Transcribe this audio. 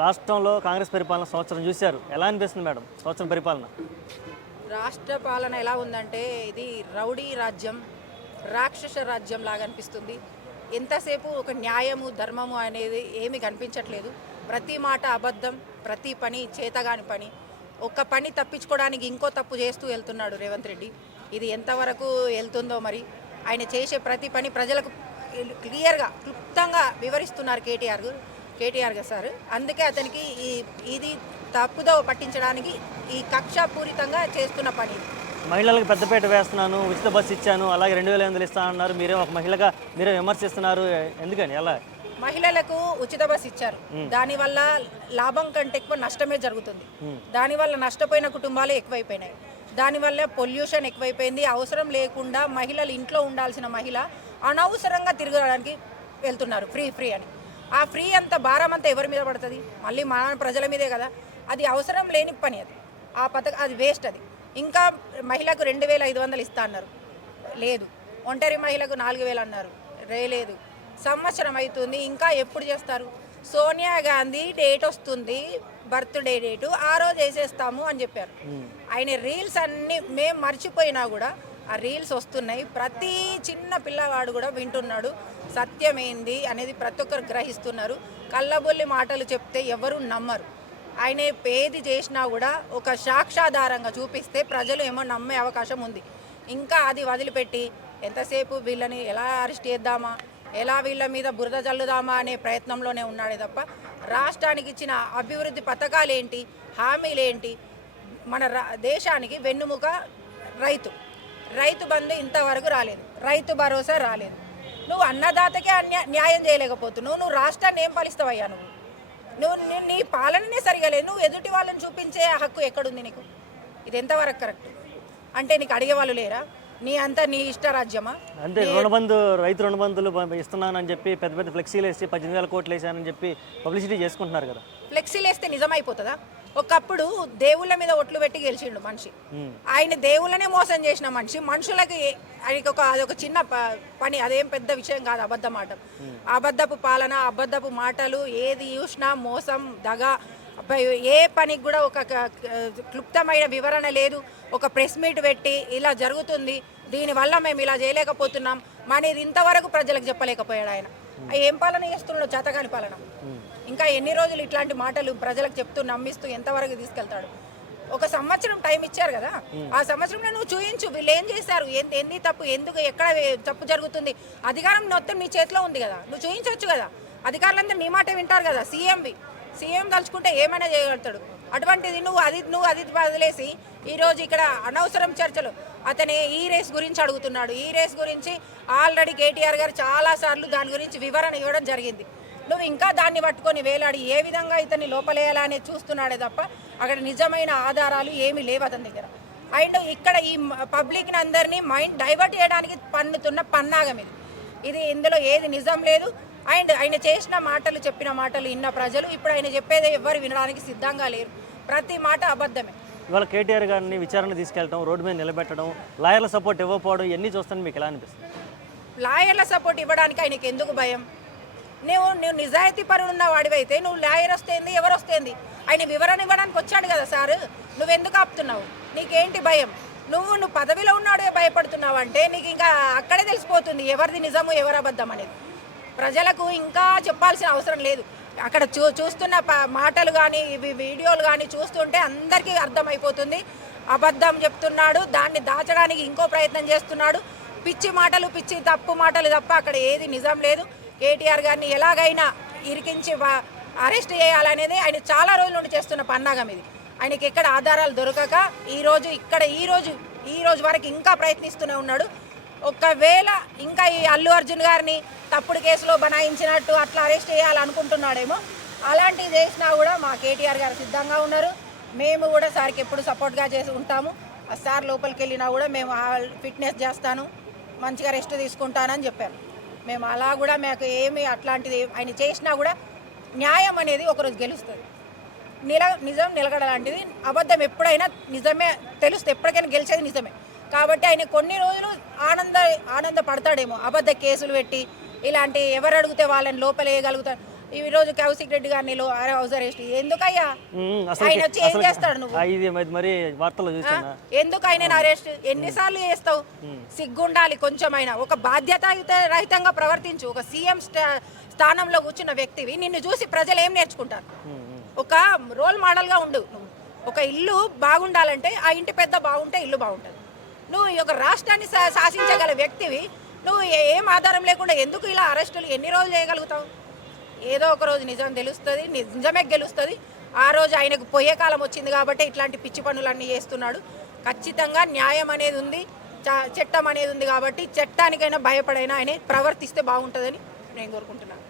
రాష్ట్రంలో కాంగ్రెస్ పరిపాలన సంవత్సరం చూశారు. ఎలా అనిపిస్తుంది మేడం సంవత్సరం పరిపాలన? రాష్ట్ర పాలన ఎలా ఉందంటే ఇది రౌడీ రాజ్యం, రాక్షస రాజ్యం లాగా అనిపిస్తుంది. ఎంతసేపు ఒక న్యాయము ధర్మము అనేది ఏమీ కనిపించట్లేదు. ప్రతి మాట అబద్ధం, ప్రతి పని చేతగాని పని. ఒక పని తప్పించుకోవడానికి ఇంకో తప్పు చేస్తూ వెళ్తున్నాడు రేవంత్ రెడ్డి. ఇది ఎంతవరకు వెళ్తుందో మరి. ఆయన చేసే ప్రతి పని ప్రజలకు క్లియర్గా క్లుప్తంగా వివరిస్తున్నారు కేటీఆర్ గారు సార్. అందుకే అతనికి ఇది తప్పుదో పట్టించడానికి ఈ కక్షాపూరితంగా చేస్తున్న పని. మహిళలకు పెద్దపీట వేస్తున్నాను, ఉచిత బస్సు ఇచ్చాను, అలాగే 2500 ఇస్తానన్నారు. మీరే ఒక మహిళగా మీరే విమర్శిస్తున్నారు. ఎందుకని ఎలా? మహిళలకు ఉచిత బస్సు ఇచ్చారు, దానివల్ల లాభం కంటే ఎక్కువ నష్టమే జరుగుతుంది. దానివల్ల నష్టపోయిన కుటుంబాలు ఎక్కువైపోయినాయి. దానివల్ల పొల్యూషన్ ఎక్కువైపోయింది. అవసరం లేకుండా మహిళలు ఇంట్లో ఉండాల్సిన మహిళ అనవసరంగా తిరగడానికి వెళ్తున్నారు ఫ్రీ అని. ఆ ఫ్రీ అంత భారం అంతా ఎవరి మీద పడుతుంది? మళ్ళీ మన ప్రజల మీదే కదా. అది అవసరం లేని పని. అది ఆ పథకం అది వేస్ట్. అది ఇంకా మహిళకు 2500 ఇస్తా అన్నారు, లేదు. ఒంటరి మహిళకు 4000 అన్నారు, లేదు. సంవత్సరం అవుతుంది, ఇంకా ఎప్పుడు చేస్తారు? సోనియా గాంధీ డేట్ వస్తుంది, బర్త్డే డేటు, ఆ రోజు వేసేస్తాము అని చెప్పారు. ఆయన రీల్స్ అన్నీ మేము మర్చిపోయినా కూడా ఆ రీల్స్ వస్తున్నాయి. ప్రతి చిన్న పిల్లవాడు కూడా వింటున్నాడు. సత్యమేంది అనేది ప్రతి ఒక్కరు గ్రహిస్తున్నారు. కళ్ళబొల్లి మాటలు చెప్తే ఎవరు నమ్మరు. ఆయన ఏది చేసినా కూడా ఒక సాక్ష్యాధారంగా చూపిస్తే ప్రజలు ఏమో నమ్మే అవకాశం ఉంది. ఇంకా అది వదిలిపెట్టి ఎంతసేపు వీళ్ళని ఎలా అరెస్ట్ చేద్దామా, ఎలా వీళ్ళ మీద బురద చల్లుదామా అనే ప్రయత్నంలోనే ఉన్నాడే తప్ప రాష్ట్రానికి ఇచ్చిన అభివృద్ధి పథకాలు ఏంటి, హామీలు ఏంటి? మన దేశానికి వెన్నుముక రైతు బంధు ఇంతవరకు రాలేదు, రైతు భరోసా రాలేదు. నువ్వు అన్నదాతకే న్యాయం చేయలేకపోతున్నావు. నువ్వు రాష్ట్రాన్ని ఏం పాలిస్తావయ్యా? నువ్వు నీ పాలననే సరిగా లేదు. నువ్వు ఎదుటి వాళ్ళని చూపించే హక్కు ఎక్కడుంది నీకు? ఇది ఎంతవరకు కరెక్ట్? అంటే నీకు అడిగేవాళ్ళు లేరా? నీ ఇష్ట రాజ్యమా? అంటే రైతు రుణబంధులు ఇస్తున్నానని చెప్పి పెద్ద పెద్ద ఫ్లెక్సీలు వేసి 18,000 కోట్లు వేసానని చెప్పి పబ్లిసిటీ చేసుకుంటున్నారు కదా. ఫ్లెక్సీలు వేస్తే నిజమైపోతుందా? ఒకప్పుడు దేవుళ్ళ మీద ఒట్లు పెట్టి గెలిచిండు మనిషి. ఆయన దేవుళ్ళనే మోసం చేసిన మనిషి. మనుషులకి అదొక చిన్న పని, అదేం పెద్ద విషయం కాదు. అబద్ధం మాట, అబద్ధపు పాలన, అబద్ధపు మాటలు, ఏది చూసినా మోసం, దగ. ఏ పనికి కూడా ఒక క్లుప్తమైన వివరణ లేదు. ఒక ప్రెస్ మీట్ పెట్టి ఇలా జరుగుతుంది, దీనివల్ల మేము ఇలా చేయలేకపోతున్నాం అనేది ఇంతవరకు ప్రజలకు చెప్పలేకపోయాడు ఆయన. ఏం పాలన చేస్తున్నాడు? చేతగాని పాలన. ఇంకా ఎన్ని రోజులు ఇట్లాంటి మాటలు ప్రజలకు చెప్తూ నమ్మిస్తూ ఎంతవరకు తీసుకెళ్తాడు? ఒక సంవత్సరం టైం ఇచ్చారు కదా, ఆ సంవత్సరంలో నువ్వు చూయించు వీళ్ళు ఏం చేశారు, ఎన్ని తప్పు, ఎందుకు ఎక్కడ తప్పు జరుగుతుంది. అధికారం మొత్తం నీ చేతిలో ఉంది కదా, నువ్వు చూయించవచ్చు కదా. అధికారులందరూ నీ మాట వింటారు కదా. సీఎం తలుచుకుంటే ఏమైనా చేయగలుగుతాడు. అటువంటిది నువ్వు అది వదిలేసి ఈరోజు ఇక్కడ అనవసరం చర్చలు. అతనే ఈ రేస్ గురించి అడుగుతున్నాడు. ఈ రేస్ గురించి ఆల్రెడీ కేటీఆర్ గారు చాలాసార్లు దాని గురించి వివరణ ఇవ్వడం జరిగింది. నువ్వు ఇంకా దాన్ని పట్టుకొని వేలాడి ఏ విధంగా ఇతన్ని లోపలేయాలని చూస్తున్నాడే తప్ప అక్కడ నిజమైన ఆధారాలు ఏమీ లేవు అతని దగ్గర. అండ్ ఇక్కడ ఈ పబ్లిక్ని అందరినీ మైండ్ డైవర్ట్ చేయడానికి పన్నుతున్న పన్నాగం ఇది. ఇందులో ఏది నిజం లేదు. అండ్ ఆయన చేసిన మాటలు, చెప్పిన మాటలు విన్న ప్రజలు ఇప్పుడు ఆయన చెప్పేది ఎవరు వినడానికి సిద్ధంగా లేరు. ప్రతి మాట అబద్ధమే. ఇవాళ కేటీఆర్ గారిని విచారణ తీసుకెళ్ళడం, రోడ్డు మీద నిలబెట్టడం, లాయర్ల సపోర్ట్ ఇవ్వకపోవడం, ఇవన్నీ చూస్తాను మీకు ఎలా అనిపిస్తుంది? లాయర్ల సపోర్ట్ ఇవ్వడానికి ఆయనకి ఎందుకు భయం? నువ్వు నిజాయితీ పరుడున్న వాడివైతే నువ్వు లాయర్ వస్తేంది, ఎవరు వస్తేంది? ఆయన వివరణ ఇవ్వడానికి వచ్చాడు కదా సార్. నువ్వెందుకు ఆపుతున్నావు? నీకేంటి భయం? నువ్వు పదవిలో ఉన్నాడే భయపడుతున్నావు అంటే నీకు ఇంకా అక్కడే తెలిసిపోతుంది ఎవరిది నిజము, ఎవరు అబద్ధం అనేది. ప్రజలకు ఇంకా చెప్పాల్సిన అవసరం లేదు. అక్కడ చూస్తున్న మాటలు కానీ వీడియోలు కానీ చూస్తుంటే అందరికీ అర్థమైపోతుంది. అబద్ధం చెప్తున్నాడు, దాన్ని దాచడానికి ఇంకో ప్రయత్నం చేస్తున్నాడు. పిచ్చి మాటలు, తప్పు మాటలు తప్ప అక్కడ ఏది నిజం లేదు. కేటీఆర్ గారిని ఎలాగైనా ఇరికించి అరెస్ట్ చేయాలనేది ఆయన చాలా రోజుల నుండి చేస్తున్న పన్నాగం ఇది. ఆయనకి ఎక్కడ ఆధారాలు దొరకక ఈ రోజు వరకు ఇంకా ప్రయత్నిస్తూనే ఉన్నాడు. ఒకవేళ ఇంకా ఈ అల్లు అర్జున్ గారిని తప్పుడు కేసులో బనాయించినట్టు అట్లా అరెస్ట్ చేయాలనుకుంటున్నాడేమో. అలాంటివి చేసినా కూడా మా కేటీఆర్ గారు సిద్ధంగా ఉన్నారు. మేము కూడా సార్కి ఎప్పుడు సపోర్ట్గా చేసి ఉంటాము. ఆ సార్ లోపలికి వెళ్ళినా కూడా మేము ఫిట్నెస్ చేస్తాను, మంచిగా రెస్ట్ తీసుకుంటానని చెప్పాను. మేము అలా కూడా మాకు ఏమి అట్లాంటిది ఆయన చేసినా కూడా న్యాయం అనేది ఒకరోజు గెలుస్తుంది. నిజం నిలకడలాంటిది. అబద్ధం ఎప్పుడైనా నిజమే తెలుస్తుంది, ఎప్పటికైనా గెలిచేది నిజమే. కాబట్టి ఆయన కొన్ని రోజులు ఆనందపడతాడేమో. అబద్ధ కేసులు పెట్టి ఇలాంటి ఎవరు అడిగితే వాళ్ళని లోపలేయగలుగుతారు. ఈ రోజు కౌశిక్ రెడ్డి గారిని హౌస్ అరెస్ట్ ఎందుకయ్యా? అసలు ఆయన వచ్చి ఏం చేస్తాడు? నువ్వు ఇది మరి వార్తలు చూసాను. ఎందుకు ఆయన అరెస్ట్ ఎన్నిసార్లు చేస్తావు? సిగ్గుండాలి కొంచెమైనా. ఒక బాధ్యత రహితంగా ప్రవర్తించు. ఒక సీఎం స్థానంలో కూర్చున్న వ్యక్తివి, నిన్ను చూసి ప్రజలు ఏం నేర్చుకుంటారు? ఒక రోల్ మోడల్గా ఉండు. నువ్వు ఒక ఇల్లు బాగుండాలంటే ఆ ఇంటి పెద్ద బాగుంటే ఇల్లు బాగుంటుంది. నువ్వు ఈ యొక్క రాష్ట్రాన్ని శాసించగల వ్యక్తివి, నువ్వు ఏం ఆధారం లేకుండా ఎందుకు ఇలా అరెస్టులు ఎన్ని రోజులు చేయగలుగుతావు? ఏదో ఒక రోజు నిజం తెలుస్తుంది, నిజమే గెలుస్తుంది. ఆ రోజు ఆయనకు పోయే కాలం వచ్చింది కాబట్టి ఇట్లాంటి పిచ్చి పనులన్నీ చేస్తున్నాడు. ఖచ్చితంగా న్యాయం అనేది ఉంది, చట్టం అనేది ఉంది కాబట్టి చట్టానికైనా భయపడైనా ఆయన ప్రవర్తిస్తే బాగుంటుందని నేను కోరుకుంటున్నాను.